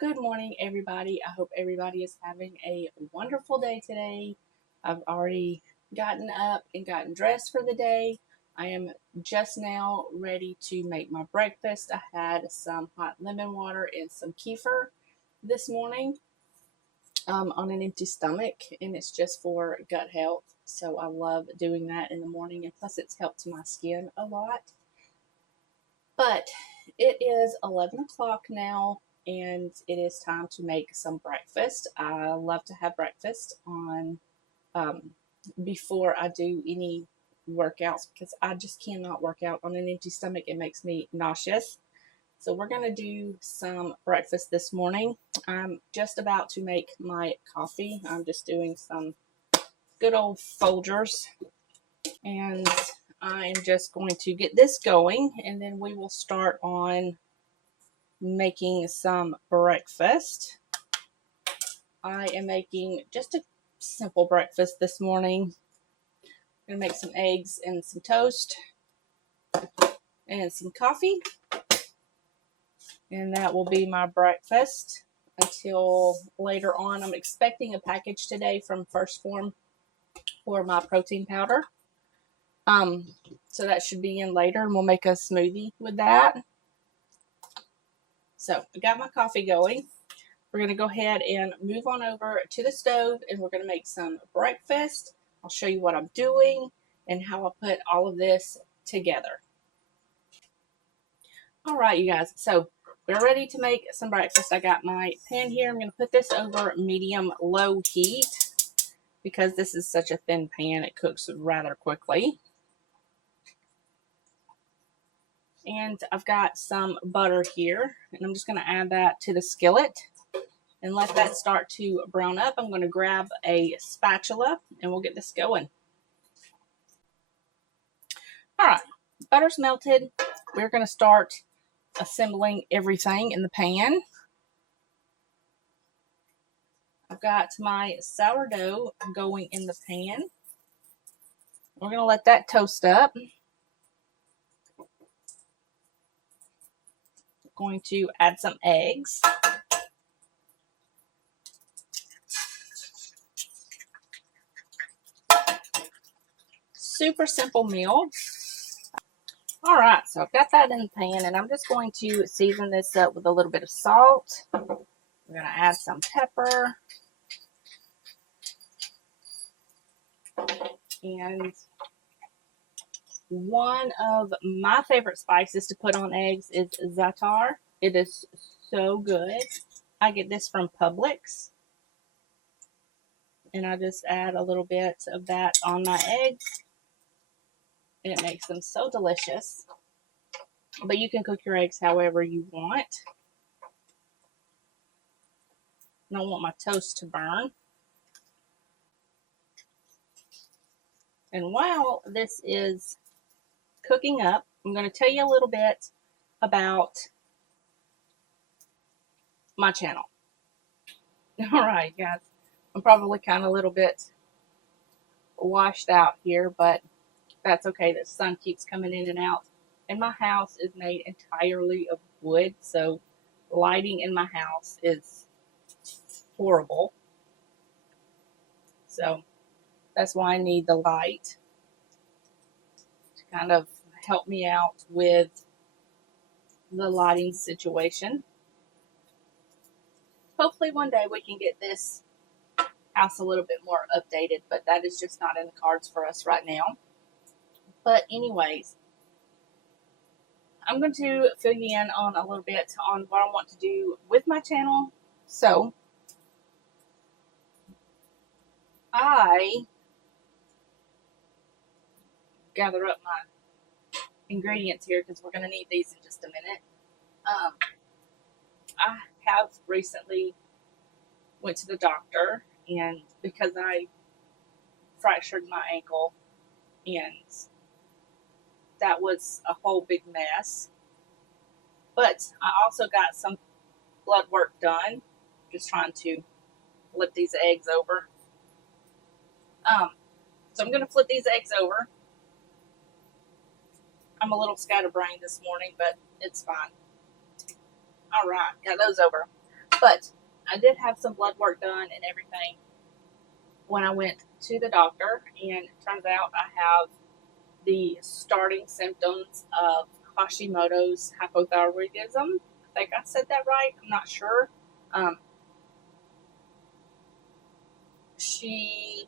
Good morning, everybody. I hope everybody is having a wonderful day today. I've already gotten up and gotten dressed for the day. I am just now ready to make my breakfast. I had some hot lemon water and some kefir this morning on an empty stomach, and it's just for gut health. So I love doing that in the morning, and plus, it's helped my skin a lot. But it is 11 o'clock now, and it is time to make some breakfast. I love to have breakfast on before I do any workouts because I just cannot work out on an empty stomach. It makes me nauseous. So we're going to do some breakfast this morning. I'm just about to make my coffee. I'm just doing some good old Folgers, and I'm just going to get this going, and then we will start on making some breakfast. I am making just a simple breakfast this morning. I'm going to make some eggs and some toast and some coffee, and that will be my breakfast until later on. I'm expecting a package today from First Form for my protein powder. So that should be in later, and we'll make a smoothie with that. So I got my coffee going. We're going to go ahead and move on over to the stove, and we're going to make some breakfast. I'll show you what I'm doing and how I put all of this together. All right, you guys. So we're ready to make some breakfast. I got my pan here. I'm going to put this over medium-low heat because this is such a thin pan. It cooks rather quickly. And I've got some butter here, and I'm just going to add that to the skillet and let that start to brown up. I'm going to grab a spatula and we'll get this going. All right, butter's melted. We're going to start assembling everything in the pan. I've got my sourdough going in the pan. We're going to let that toast up. Going to add some eggs. Super simple meal. All right, so I've got that in the pan, and I'm just going to season this up with a little bit of salt. We're going to add some pepper. And one of my favorite spices to put on eggs is za'atar. It is so good. I get this from Publix. And I just add a little bit of that on my eggs. And it makes them so delicious. But you can cook your eggs however you want. I don't want my toast to burn. And while this is cooking up, I'm going to tell you a little bit about my channel. All right, guys. I'm probably kind of a little bit washed out here, but that's okay. The sun keeps coming in and out. And my house is made entirely of wood, so lighting in my house is horrible. So that's why I need the light to kind of help me out with the lighting situation. Hopefully one day we can get this house a little bit more updated, but that is just not in the cards for us right now. But anyways, I'm going to fill you in on a little bit on what I want to do with my channel. So I gather up my ingredients here because we're going to need these in just a minute. I have recently went to the doctor, and because I fractured my ankle, and that was a whole big mess. But I also got some blood work done. Just trying to flip these eggs over. So I'm going to flip these eggs over. I'm a little scatterbrained this morning, but it's fine. All right, got those over. But I did have some blood work done and everything when I went to the doctor, and it turns out I have the starting symptoms of Hashimoto's hypothyroidism. I think I said that right. I'm not sure. She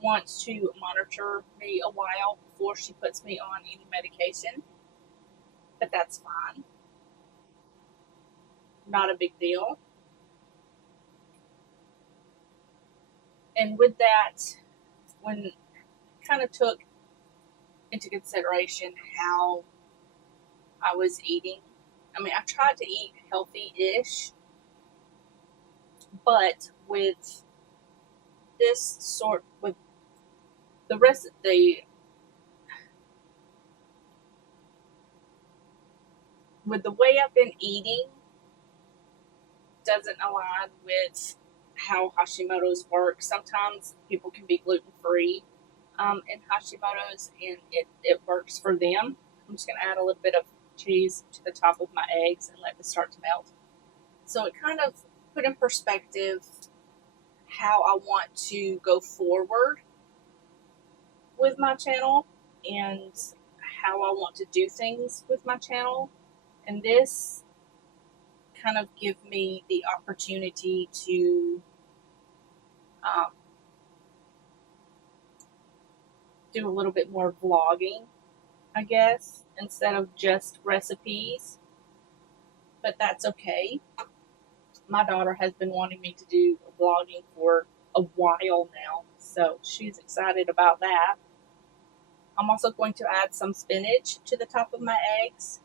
wants to monitor me a while before she puts me on any medication, but that's fine. Not a big deal. And with that, when kind of took into consideration how I was eating, I mean, I tried to eat healthy-ish, but with with the rest of with the way I've been eating doesn't align with how Hashimoto's work. Sometimes people can be gluten-free in Hashimoto's, and it works for them. I'm just going to add a little bit of cheese to the top of my eggs and let this start to melt. So it kind of put in perspective how I want to go forward with my channel and how I want to do things with my channel. And this kind of give me the opportunity to do a little bit more vlogging, I guess, instead of just recipes. But that's okay. My daughter has been wanting me to do vlogging for a while now, so she's excited about that. I'm also going to add some spinach to the top of my eggs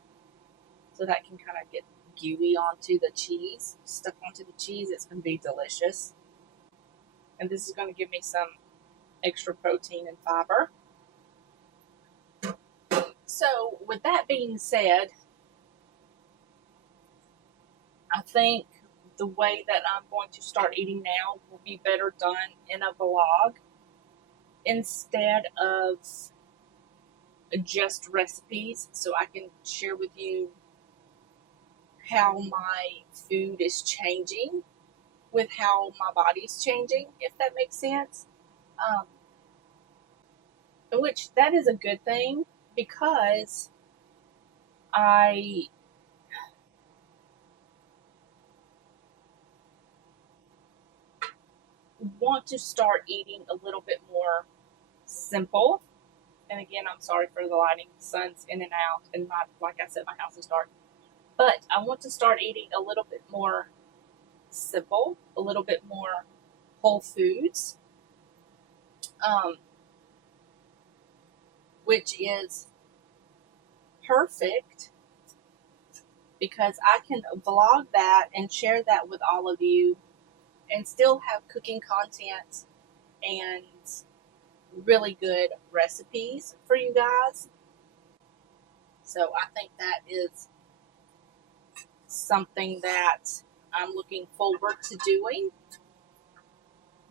so that can kind of get gooey onto the cheese, stuck onto the cheese. It's going to be delicious. And this is going to give me some extra protein and fiber. So with that being said, I think the way that I'm going to start eating now will be better done in a vlog instead of just recipes, so I can share with you how my food is changing with how my body's changing, if that makes sense. Which that is a good thing, because I want to start eating a little bit more simple. And again, I'm sorry for the lighting. The sun's in and out, and like I said, my house is dark. But I want to start eating a little bit more simple, a little bit more whole foods, which is perfect because I can vlog that and share that with all of you and still have cooking content and really good recipes for you guys. So I think that is something that I'm looking forward to doing,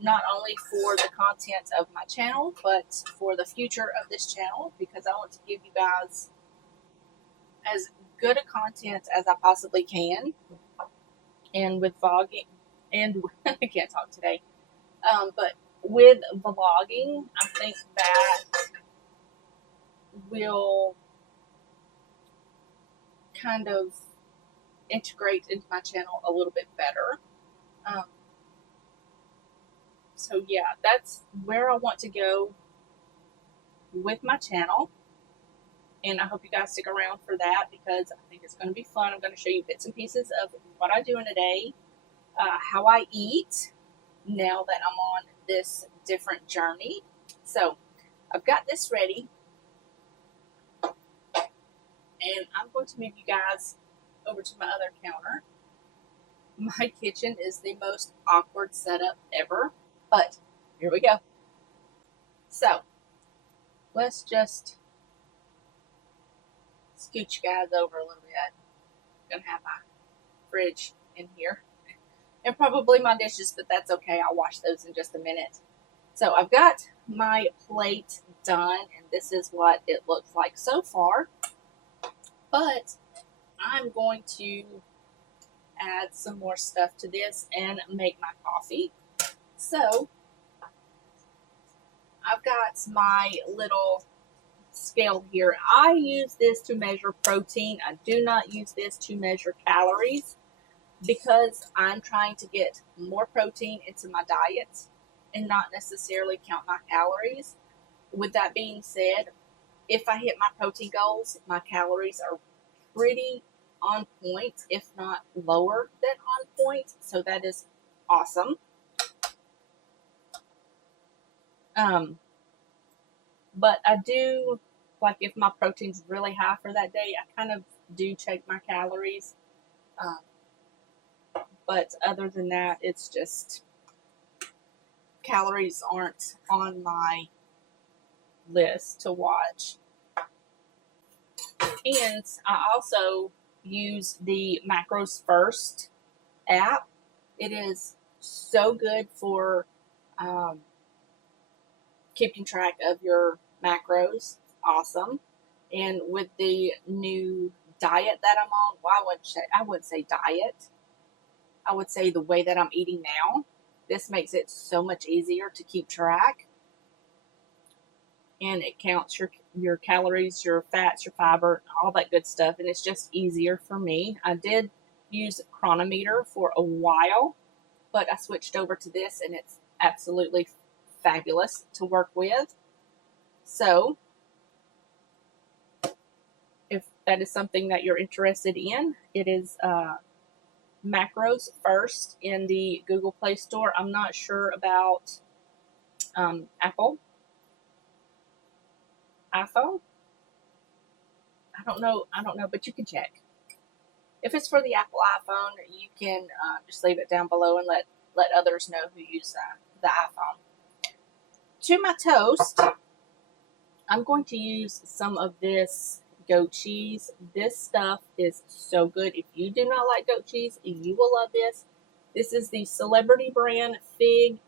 not only for the content of my channel, but for the future of this channel, because I want to give you guys as good a content as I possibly can. And with vlogging, and I can't talk today, but with vlogging, I think that will kind of integrate into my channel a little bit better. So yeah, that's where I want to go with my channel. And I hope you guys stick around for that, because I think it's going to be fun. I'm going to show you bits and pieces of what I do in a day, how I eat now that I'm on this different journey. So I've got this ready, and I'm going to move you guys over to my other counter. My kitchen is the most awkward setup ever, but here we go. So let's just scoot you guys over a little bit. I'm gonna have my fridge in here and probably my dishes, but that's okay. I'll wash those in just a minute. So I've got my plate done, and this is what it looks like so far. But I'm going to add some more stuff to this and make my coffee. So I've got my little scale here. I use this to measure protein. I do not use this to measure calories because I'm trying to get more protein into my diet and not necessarily count my calories. With that being said, if I hit my protein goals, my calories are pretty on point, if not lower than on point. So that is awesome. But I do, like, if my protein's really high for that day, I kind of do check my calories. But other than that, it's just calories aren't on my list to watch. And I also use the Macros First app. It is so good for keeping track of your macros. Awesome. And with the new diet that I'm on, well, I wouldn't say diet. I would say the way that I'm eating now. This makes it so much easier to keep track. And it counts your calories, your fats, your fiber, all that good stuff. And it's just easier for me. I did use Chronometer for a while, but I switched over to this and it's absolutely fabulous to work with. So if that is something that you're interested in, it is Macros First in the Google Play Store. I'm not sure about Apple iPhone. I don't know, but you can check. If it's for the Apple iPhone, you can just leave it down below and let others know who use the iPhone. To my toast, I'm going to use some of this goat cheese. This stuff is so good. If you do not like goat cheese, you will love this. This is the Celebrity brand Fig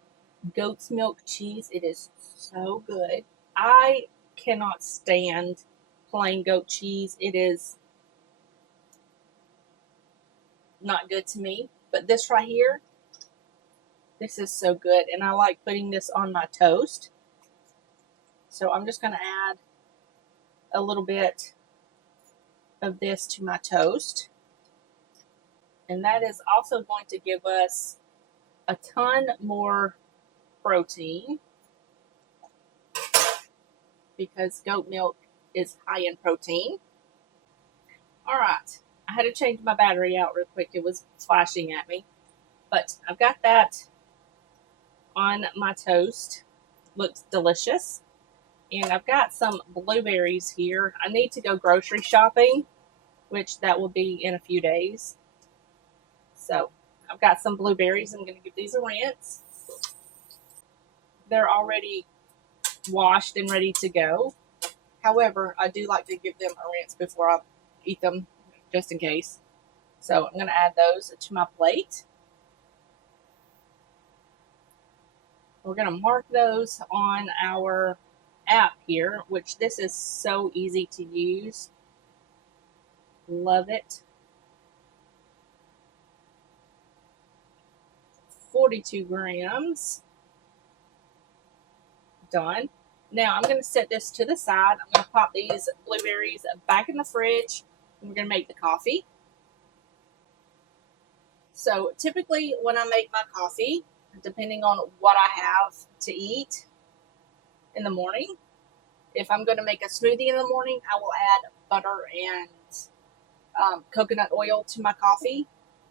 Goat's Milk Cheese. It is so good. I cannot stand plain goat cheese. It is not good to me. But this right here, this is so good. And I like putting this on my toast. So I'm just going to add a little bit of this to my toast. And that is also going to give us a ton more protein because goat milk is high in protein. All right, I had to change my battery out real quick. It was flashing at me. But I've got that on my toast. Looks delicious. And I've got some blueberries here. I need to go grocery shopping, which that will be in a few days. So I've got some blueberries. I'm going to give these a rinse. They're already washed and ready to go. However, I do like to give them a rinse before I eat them, just in case. So I'm going to add those to my plate. We're going to mark those on our app here, which this is so easy to use. Love it. 42 grams. Done. Now I'm going to set this to the side. I'm going to pop these blueberries back in the fridge. And we're going to make the coffee. So typically when I make my coffee, depending on what I have to eat in the morning, if I'm going to make a smoothie in the morning, I will add butter and coconut oil to my coffee.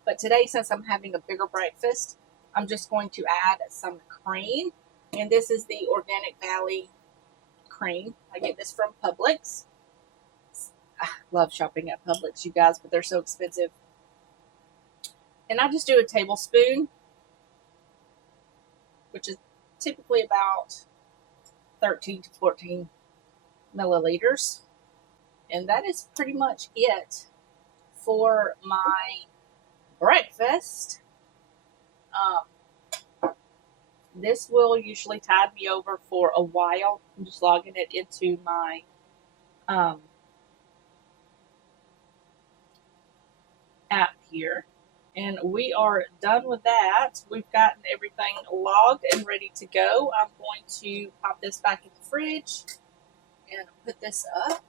But today, since I'm having a bigger breakfast, I'm just going to add some cream. And this is the Organic Valley cream. I get this from Publix. I love shopping at Publix, you guys, but they're so expensive. And I just do a tablespoon, which is typically about 13 to 14 milliliters. And that is pretty much it for my breakfast. This will usually tide me over for a while. I'm just logging it into my app here. And we are done with that. We've gotten everything logged and ready to go. I'm going to pop this back in the fridge and put this up.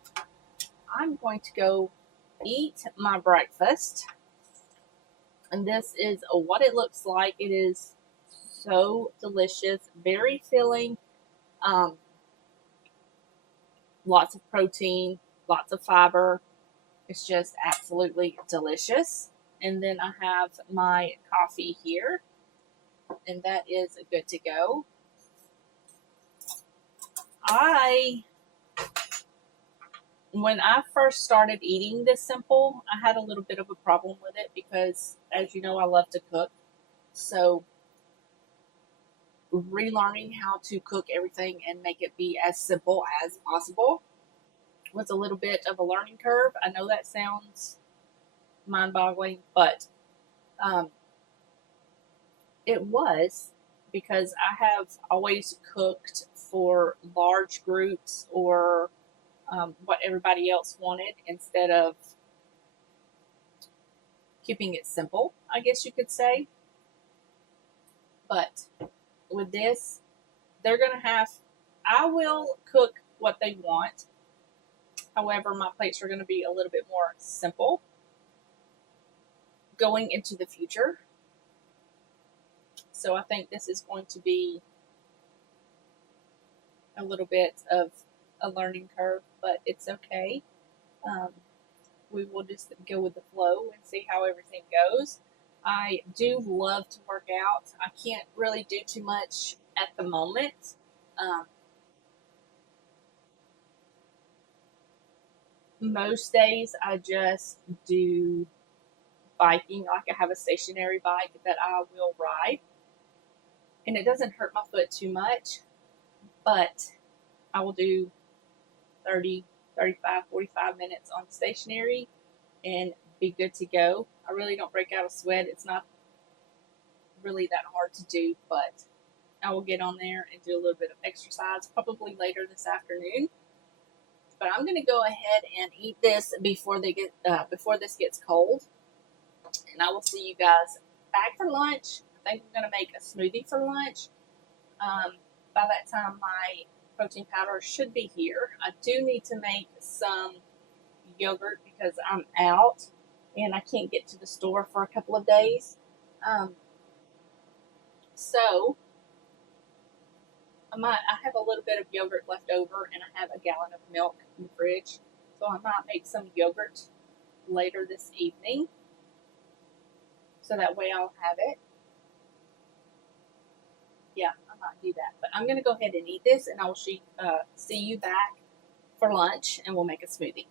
I'm going to go eat my breakfast. And this is what it looks like. It is so delicious, very filling, um, lots of protein, lots of fiber. It's just absolutely delicious. And then I have my coffee here, and that is good to go. When I first started eating this simple, I had a little bit of a problem with it because, as you know, I love to cook. So, relearning how to cook everything and make it be as simple as possible was a little bit of a learning curve. I know that sounds mind boggling, but um, it was because I have always cooked for large groups or what everybody else wanted instead of keeping it simple, I guess you could say. But with this, they're going to have, I will cook what they want. However, my plates are going to be a little bit more simple going into the future. So I think this is going to be a little bit of a learning curve, but it's okay. Um, we will just go with the flow and see how everything goes. I do love to work out. I can't really do too much at the moment. Um, most days I just do biking. Like I have a stationary bike that I will ride, and it doesn't hurt my foot too much, but I will do 30, 35, 45 minutes on stationary and be good to go. I really don't break out a sweat. It's not really that hard to do, but I will get on there and do a little bit of exercise probably later this afternoon. But I'm going to go ahead and eat this before this gets cold, and I will see you guys back for lunch. I think I'm going to make a smoothie for lunch. By that time, my protein powder should be here. I do need to make some yogurt because I'm out and I can't get to the store for a couple of days. So I have a little bit of yogurt left over, and I have a gallon of milk in the fridge. So I might make some yogurt later this evening, so that way I'll have it. Yeah, I might do that. But I'm going to go ahead and eat this, and I will see you back for lunch, and we'll make a smoothie.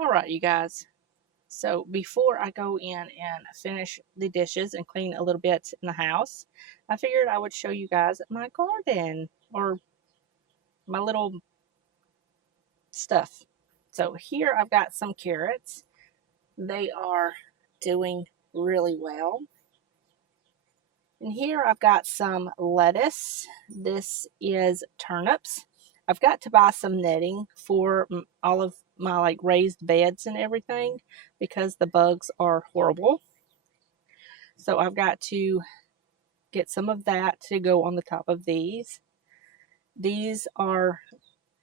All right, you guys. So before I go in and finish the dishes and clean a little bit in the house, I figured I would show you guys my garden or my little stuff. So here I've got some carrots. They are doing really well. And here I've got some lettuce. This is turnips. I've got to buy some netting for all of my like raised beds and everything because the bugs are horrible. So I've got to get some of that to go on the top of these. These are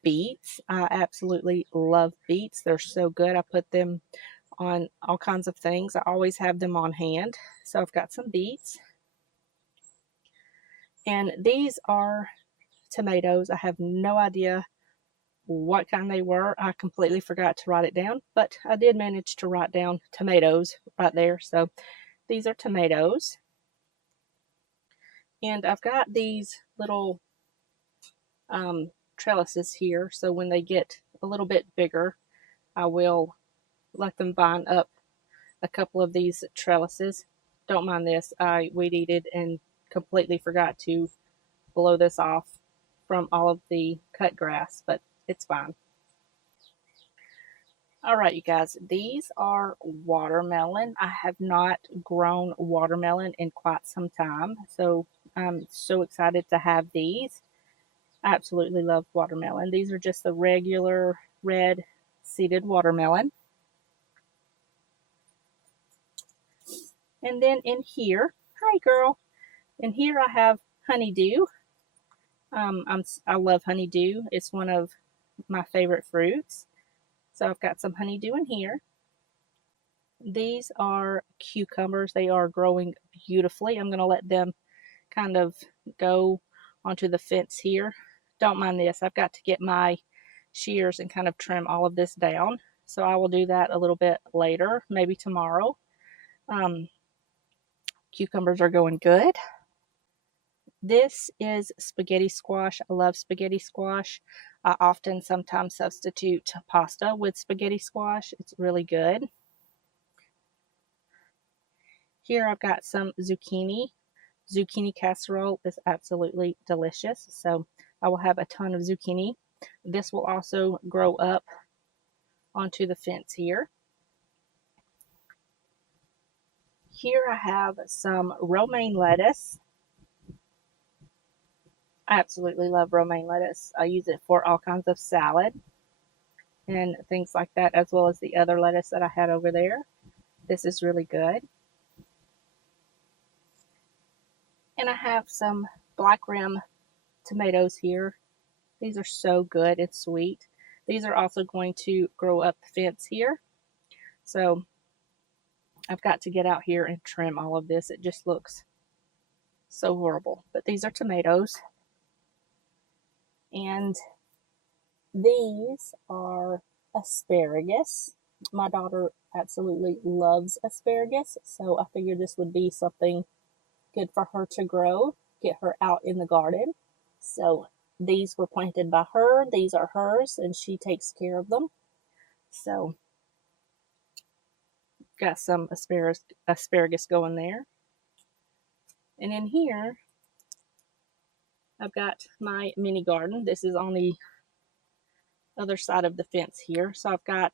beets. I absolutely love beets. They're so good. I put them on all kinds of things. I always have them on hand. So I've got some beets. And these are tomatoes. I have no idea what kind they were. I completely forgot to write it down, but I did manage to write down tomatoes right there. So these are tomatoes. And I've got these little trellises here. So when they get a little bit bigger, I will let them vine up a couple of these trellises. Don't mind this. I weed eated and completely forgot to blow this off from all of the cut grass, but it's fine. All right, you guys, these are watermelon. I have not grown watermelon in quite some time, so I'm so excited to have these. I absolutely love watermelon. These are just the regular red seeded watermelon. And then in here, hi girl, in here I have honeydew. I love honeydew. It's one of my favorite fruits. So I've got some honeydew in here. These are cucumbers. They are growing beautifully. I'm going to let them kind of go onto the fence here. Don't mind this. I've got to get my shears and kind of trim all of this down. So I will do that a little bit later, maybe tomorrow. Cucumbers are going good. This is spaghetti squash. I love spaghetti squash. I often sometimes substitute pasta with spaghetti squash. It's really good. Here I've got some zucchini. Zucchini casserole is absolutely delicious. So I will have a ton of zucchini. This will also grow up onto the fence here. Here I have some romaine lettuce. I absolutely love romaine lettuce. I use it for all kinds of salad and things like that, as well as the other lettuce that I had over there. This is really good. And I have some black rim tomatoes here. These are so good and sweet. These are also going to grow up the fence here. So I've got to get out here and trim all of this. It just looks so horrible. But these are tomatoes. And these are asparagus. My daughter absolutely loves asparagus, so I figured this would be something good for her to grow, get her out in the garden. So these were planted by her. These are hers, and she takes care of them. So got some asparagus going there. And in here, I've got my mini garden. This is on the other side of the fence here. So I've got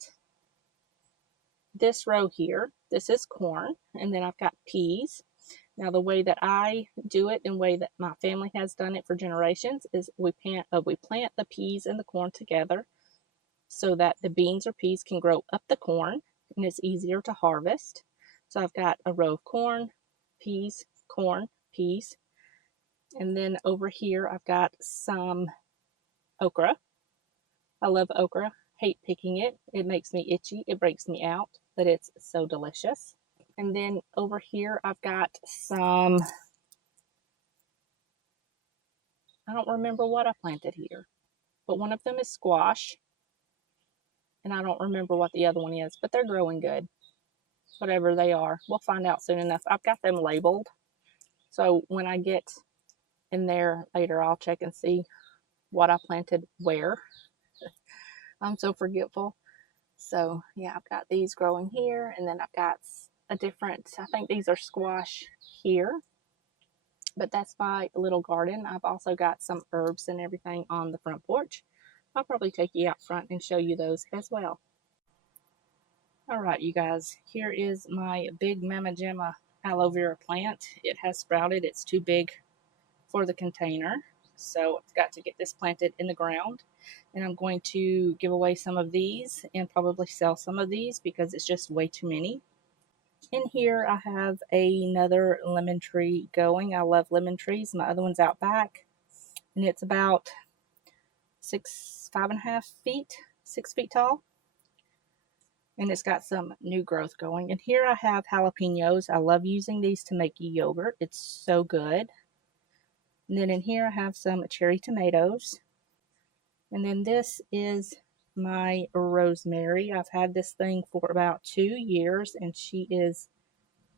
this row here. This is corn, and then I've got peas. Now the way that I do it and the way that my family has done it for generations is we plant the peas and the corn together so that the beans or peas can grow up the corn and it's easier to harvest. So I've got a row of corn, peas, and then over here I've got some okra. I love okra. Hate picking it. It makes me itchy. It breaks me out, but it's so delicious. And then over here I've got some, I don't remember what I planted here, but one of them is squash, and I don't remember what the other one is, but they're growing good. Whatever they are, we'll find out soon enough. I've got them labeled, so when I get in there later, I'll check and see what I planted where. I'm so forgetful. So yeah, I've got these growing here, and then I've got a different, I think these are squash here, but that's my little garden. I've also got some herbs and everything on the front porch. I'll probably take you out front and show you those as well. All right, you guys, here is my big Mama Gemma aloe vera plant. It has sprouted. It's too big for the container, so I've got to get this planted in the ground. And I'm going to give away some of these and probably sell some of these because it's just way too many. In here, I have another lemon tree going. I love lemon trees. My other one's out back, and it's about 5.5 feet, 6 feet tall. And it's got some new growth going. And here I have jalapenos. I love using these to make yogurt. It's so good. And then in here I have some cherry tomatoes. And then this is my rosemary. I've had this thing for about 2 years, and she is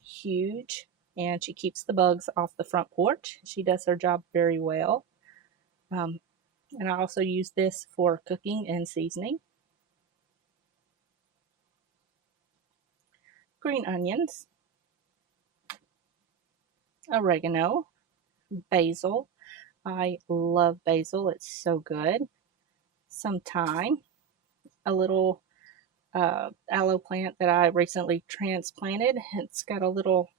huge, and she keeps the bugs off the front porch. She does her job very well. And I also use this for cooking and seasoning. Green onions, oregano, basil. I love basil. It's so good. Some thyme, a little aloe plant that I recently transplanted. It's got a little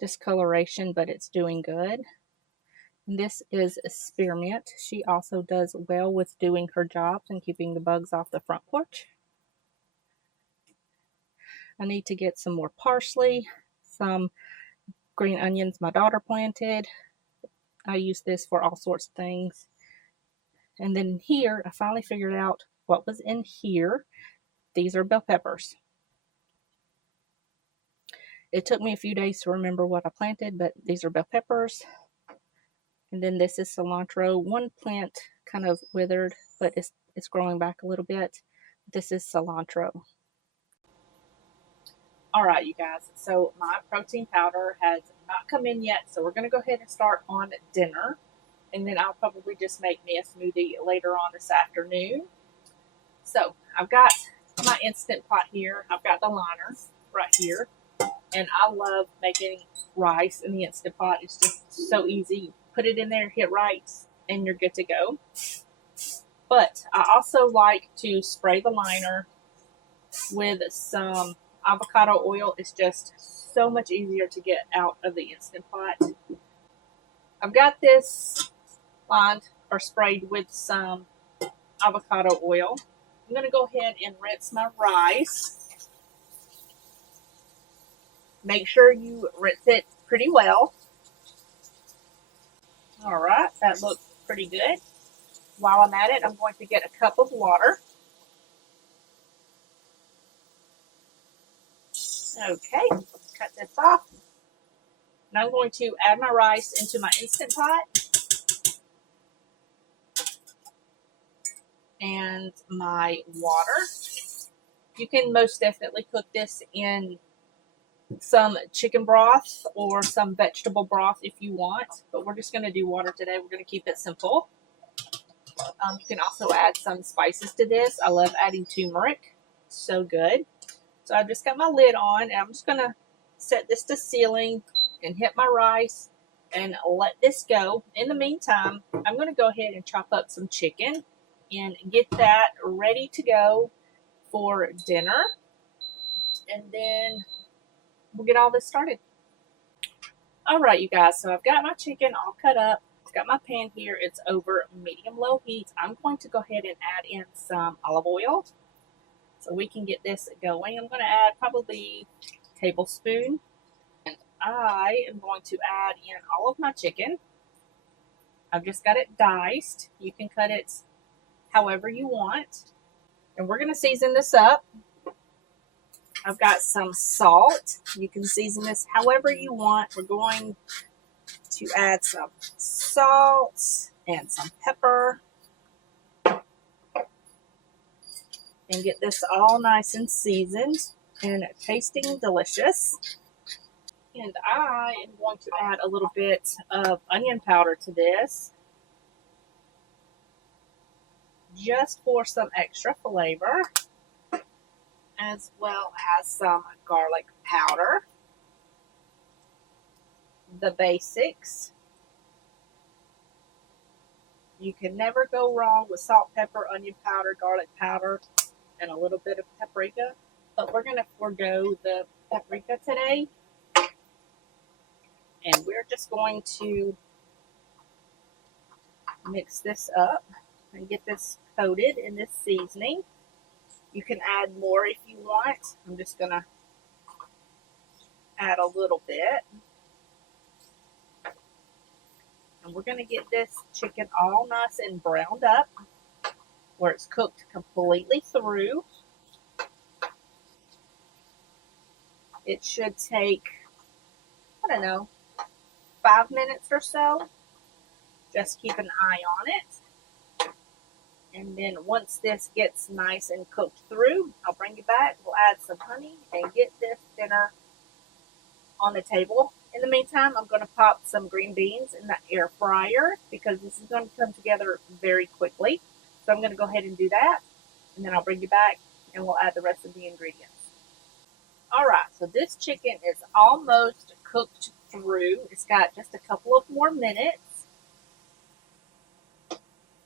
discoloration, but it's doing good. And this is spearmint. She also does well with doing her jobs and keeping the bugs off the front porch. I need to get some more parsley, some green onions my daughter planted. I use this for all sorts of things. And then here, I finally figured out what was in here. These are bell peppers. It took me a few days to remember what I planted, but these are bell peppers. And then this is cilantro. One plant kind of withered, but it's growing back a little bit. This is cilantro. All right, you guys. So my protein powder has not come in yet, so we're going to go ahead and start on dinner. And then I'll probably just make me a smoothie later on this afternoon. So I've got my Instant Pot here. I've got the liner right here. And I love making rice in the Instant Pot. It's just so easy. Put it in there, hit rice, and you're good to go. But I also like to spray the liner with some avocado oil. It's just so much easier to get out of the Instant Pot. I've got this lined or sprayed with some avocado oil. I'm going to go ahead and rinse my rice. Make sure you rinse it pretty well. All right, that looks pretty good. While I'm at it, I'm going to get a cup of water. Okay, cut this off. And I'm going to add my rice into my Instant Pot. And my water. You can most definitely cook this in some chicken broth or some vegetable broth if you want, but we're just going to do water today. We're going to keep it simple. You can also add some spices to this. I love adding turmeric. So good. So I've just got my lid on, and I'm just going to set this to sealing and hit my rice and let this go. In the meantime, I'm going to go ahead and chop up some chicken and get that ready to go for dinner. And then we'll get all this started. All right, you guys, so I've got my chicken all cut up. I've got my pan here. It's over medium-low heat. I'm going to go ahead and add in some olive oil so we can get this going. I'm going to add probably a tablespoon. And I am going to add in all of my chicken. I've just got it diced. You can cut it however you want. And we're going to season this up. I've got some salt. You can season this however you want. We're going to add some salt and some pepper. And get this all nice and seasoned and tasting delicious. And I am going to add a little bit of onion powder to this, just for some extra flavor, as well as some garlic powder. The basics. You can never go wrong with salt, pepper, onion powder, garlic powder, and a little bit of paprika. But we're going to forego the paprika today. And we're just going to mix this up and get this coated in this seasoning. You can add more if you want. I'm just going to add a little bit. And we're going to get this chicken all nice and browned up where it's cooked completely through. It should take, I don't know, 5 minutes or so. Just keep an eye on it. And then once this gets nice and cooked through, I'll bring it back. We'll add some honey and get this dinner on the table. In the meantime, I'm going to pop some green beans in the air fryer because this is going to come together very quickly. So I'm going to go ahead and do that. And then I'll bring you back and we'll add the rest of the ingredients. All right, so this chicken is almost cooked through. It's got just a couple of more minutes.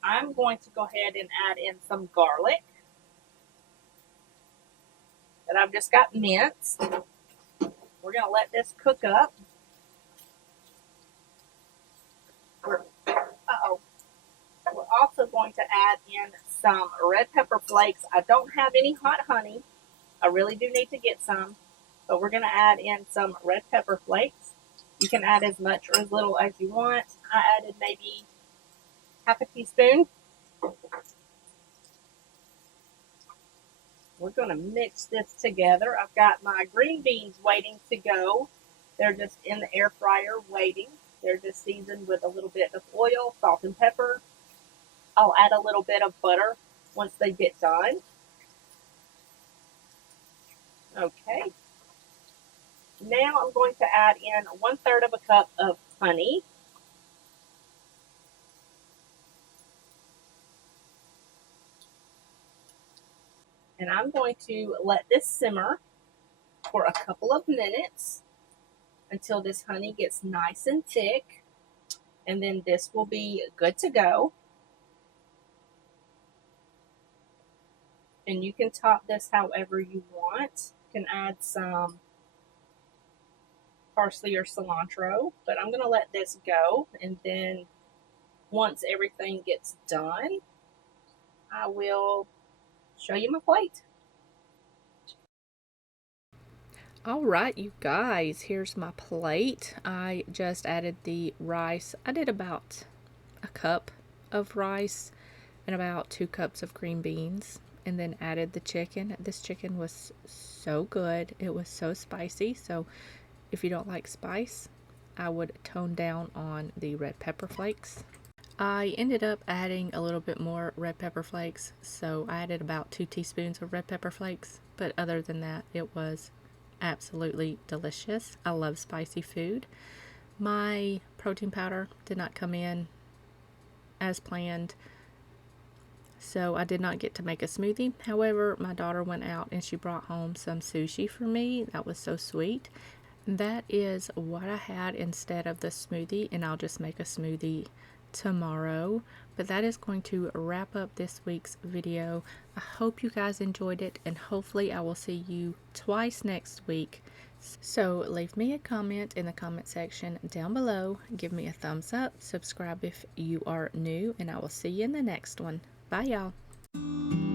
I'm going to go ahead and add in some garlic that I've just got minced. We're going to let this cook up. We're also going to add in some red pepper flakes. I don't have any hot honey. I really do need to get some, but we're going to add in some red pepper flakes. You can add as much or as little as you want. I added maybe half a teaspoon. We're going to mix this together. I've got my green beans waiting to go. They're just in the air fryer waiting. They're just seasoned with a little bit of oil, salt, and pepper. I'll add a little bit of butter once they get done. Okay. Now I'm going to add in 1/3 of a cup of honey. And I'm going to let this simmer for a couple of minutes until this honey gets nice and thick. And then this will be good to go. And you can top this however you want. You can add some parsley or cilantro, but I'm going to let this go. And then once everything gets done, I will show you my plate. All right, you guys, here's my plate. I just added the rice. I did about a cup of rice and about 2 cups of green beans, and then added the chicken. This chicken was so good. It was so spicy. So if you don't like spice, I would tone down on the red pepper flakes. I ended up adding a little bit more red pepper flakes, so I added about 2 teaspoons of red pepper flakes, but other than that, it was absolutely delicious. I love spicy food. My protein powder did not come in as planned, so I did not get to make a smoothie. However, my daughter went out and she brought home some sushi for me. That was so sweet. That is what I had instead of the smoothie, and I'll just make a smoothie tomorrow. But that is going to wrap up this week's video. I hope you guys enjoyed it, and hopefully I will see you twice next week. So leave me a comment in the comment section down below. Give me a thumbs up, subscribe if you are new, and I will see you in the next one. Bye y'all.